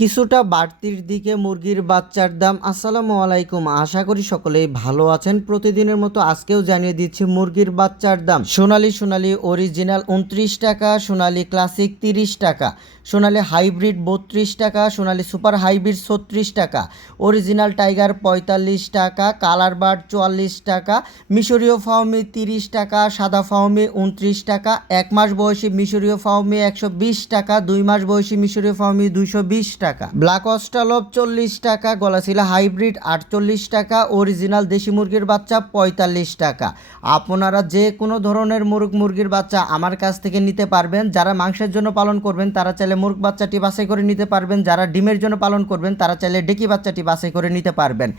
কিছুটা বাড়তির দিকে মুরগির বাচ্চার দাম। আসসালামু আলাইকুম, আশা করি সকলেই ভালো আছেন। প্রতিদিনের মতো আজকেও জানিয়ে দিচ্ছি মুরগির বাচ্চার দাম। সোনালী অরিজিনাল 29 টাকা, সোনালী ক্লাসিক 30 টাকা, সোনালী হাইব্রিড 32 টাকা, সোনালী সুপার হাইব্রিড 36 টাকা, অরিজিনাল টাইগার 45 টাকা, কালার বার্ড 44 টাকা, মিশরীয় ফাউমি 30 টাকা, সাদা ফাউমি 29 টাকা, 1 মাস বয়সী মিশরীয় ফাউমি 120 টাকা, 2 মাস বয়সী মিশরীয় ফাউমি 220 টাকা, ব্ল্যাক অস্ট্রালপ 40 টাকা, গলাশিলা হাইব্রিড 48 টাকা, অরিজিনাল দেশি মুরগির বাচ্চা 45 টাকা। আপনারা যে কোনো ধরনের মুরগির বাচ্চা আমার কাছ থেকে নিতে পারবেন। যারা মাংসের জন্য পালন করবেন তারা চাইলে মুরগ বাচ্চাটি বাছাই করে নিতে পারবেন, যারা ডিমের জন্য পালন করবেন তারা চাইলে ডেকি বাচ্চাটি বাছাই করে নিতে পারবেন।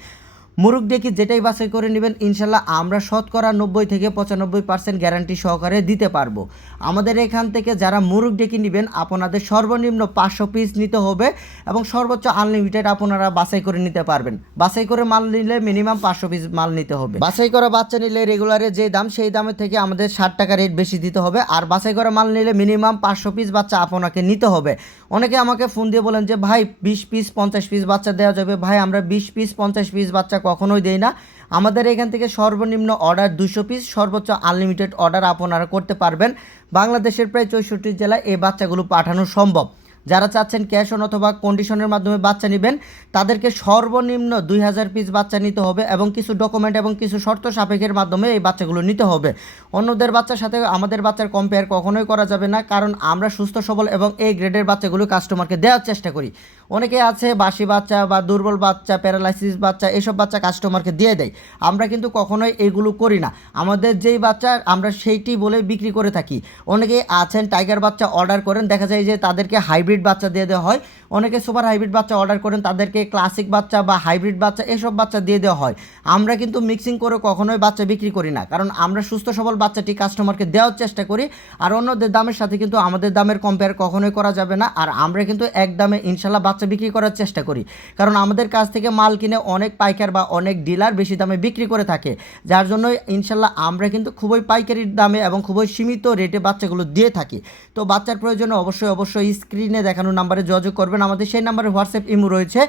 মুরগ ডেকি যেটাই বাছাই করে নেবেন ইনশাল্লাহ আমরা শতকরা 90 থেকে 95% গ্যারান্টি সহকারে দিতে পারবো। আমাদের এখান থেকে যারা মুরগ ডেকি নেবেন আপনাদের সর্বনিম্ন 500 পিস নিতে হবে এবং সর্বোচ্চ আনলিমিটেড আপনারা বাছাই করে নিতে পারবেন। বাছাই করে মাল নিলে মিনিমাম 500 পিস মাল নিতে হবে। বাছাই করা বাচ্চা নিলে রেগুলারে যে দাম সেই দামের থেকে আমাদের 60 টাকা রেট বেশি দিতে হবে, আর বাছাই করা মাল নিলে মিনিমাম 500 পিস বাচ্চা আপনাকে নিতে হবে। অনেকে আমাকে ফোন দিয়ে বলেন যে ভাই 20 পিস 50 পিস বাচ্চা দেওয়া যাবে। ভাই আমরা 20 পিস 50 পিস বাচ্চা কখনোই দেই না। আমাদের এখান থেকে সর্বনিম্ন অর্ডার 200 পিস, সর্বোচ্চ আনলিমিটেড অর্ডার আপনারা করতে পারবেন। বাংলাদেশের প্রায় 64 জেলায় এই বাচ্চাগুলো পাঠানো সম্ভব। যারা চাচ্ছেন ক্যাশ অন অথবা কন্ডিশনের মাধ্যমে বাচ্চা নেবেন তাদেরকে সর্বনিম্ন 2000 পিস বাচ্চা নিতে হবে এবং কিছু ডকুমেন্ট এবং কিছু শর্ত সাপেক্ষের মাধ্যমে এই বাচ্চাগুলো নিতে হবে। অন্যদের বাচ্চার সাথে আমাদের বাচ্চার কম্পেয়ার কখনোই করা যাবে না, কারণ আমরা সুস্থ সবল এবং এই গ্রেডের বাচ্চাগুলো কাস্টমারকে দেওয়ার চেষ্টা করি। অনেকে আছে বাসি বাচ্চা বা দুর্বল বাচ্চা, প্যারালাইসিস বাচ্চা, এসব বাচ্চা কাস্টমারকে দিয়ে দেয়। আমরা কিন্তু কখনোই এগুলো করি না। আমাদের যেই বাচ্চা আমরা সেইটি বলে বিক্রি করে থাকি। অনেকে আছেন টাইগার বাচ্চা অর্ডার করেন, দেখা যায় যে তাদেরকে হাইব্রিড বাচ্চা দিয়ে দেওয়া হয়। অনেকে সুপার হাইব্রিড বাচ্চা অর্ডার করেন, তাদেরকে ক্লাসিক বাচ্চা বা হাইব্রিড বাচ্চা এসব বাচ্চা দিয়ে দেওয়া হয়। আমরা কিন্তু মিক্সিং করে কখনোই বাচ্চা বিক্রি করি না, কারণ আমরা সুস্থ সবল বাচ্চাটি কাস্টমারকে দেওয়ার চেষ্টা করি। আর অন্যদের দামের সাথে কিন্তু আমাদের দামের কম্পেয়ার কখনোই করা যাবে না। আর আমরা কিন্তু এক দামে ইনশাল্লাহ বাচ্চা বিক্রি করার চেষ্টা করি, কারণ আমাদের কাছ থেকে মাল কিনে অনেক পাইকার বা অনেক ডিলার বেশি দামে বিক্রি করে থাকে। যার জন্য ইনশাল্লাহ আমরা কিন্তু খুবই পাইকারির দামে এবং খুবই সীমিত রেটে বাচ্চাগুলো দিয়ে থাকি। তো বাচ্চার প্রয়োজনে অবশ্যই স্ক্রিনে দেখানো নাম্বারে যোগাযোগ করবেন। আমাদের সেই নাম্বারে হোয়াটসঅ্যাপ ইমো রয়েছে,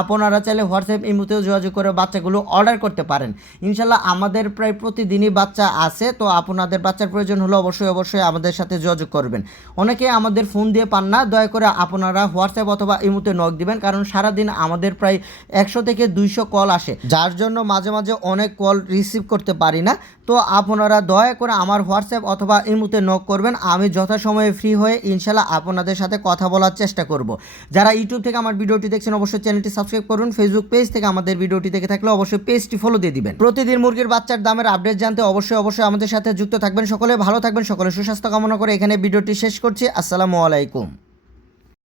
আপনারা চাইলে হোয়াটসঅ্যাপ ইমোতেও যোগাযোগ করে বাচ্চাগুলো অর্ডার করতে পারেন। ইনশাল্লাহ আমাদের প্রায় প্রতিদিনই বাচ্চা আসে, তো আপনাদের বাচ্চার প্রয়োজন হলে অবশ্যই আমাদের সাথে যোগাযোগ করবেন। অনেকে আমাদের ফোন দিয়ে পান না, দয়া করে আপনারা হোয়াটসঅ্যাপ অথবা ইমোতে নক দিবেন, কারণ সারাদিন আমাদের প্রায় 100 থেকে 200 কল আসে, যার জন্য মাঝে মাঝে অনেক কল রিসিভ করতে পারি না। তো আপনারা দয়া করে আমার হোয়াটসঅ্যাপ অথবা ইমোতে নক করবেন। আমি যথাসময়ে ফ্রি হয়ে ইনশাল্লাহ আপনাদের সাথে কথা বলার চেষ্টা করব। যারা ইউটিউব থেকে আমার ভিডিওটি দেখছেন অবশ্যই চ্যানেলটি সাবস্ক্রাইব করুন। ফেসবুক পেজ থেকে আমাদের ভিডিওটি দেখে থাকলে অবশ্যই পেজটি ফলো দিয়ে দিবেন। প্রতিদিন মুরগির বাচ্চার দামের আপডেট জানতে অবশ্যই আমাদের সাথে যুক্ত থাকবেন। সকলে ভালো থাকবেন, সকলে সুস্বাস্থ্য কামনা করে এখানে ভিডিওটি শেষ করছি। আসসালামু আলাইকুম।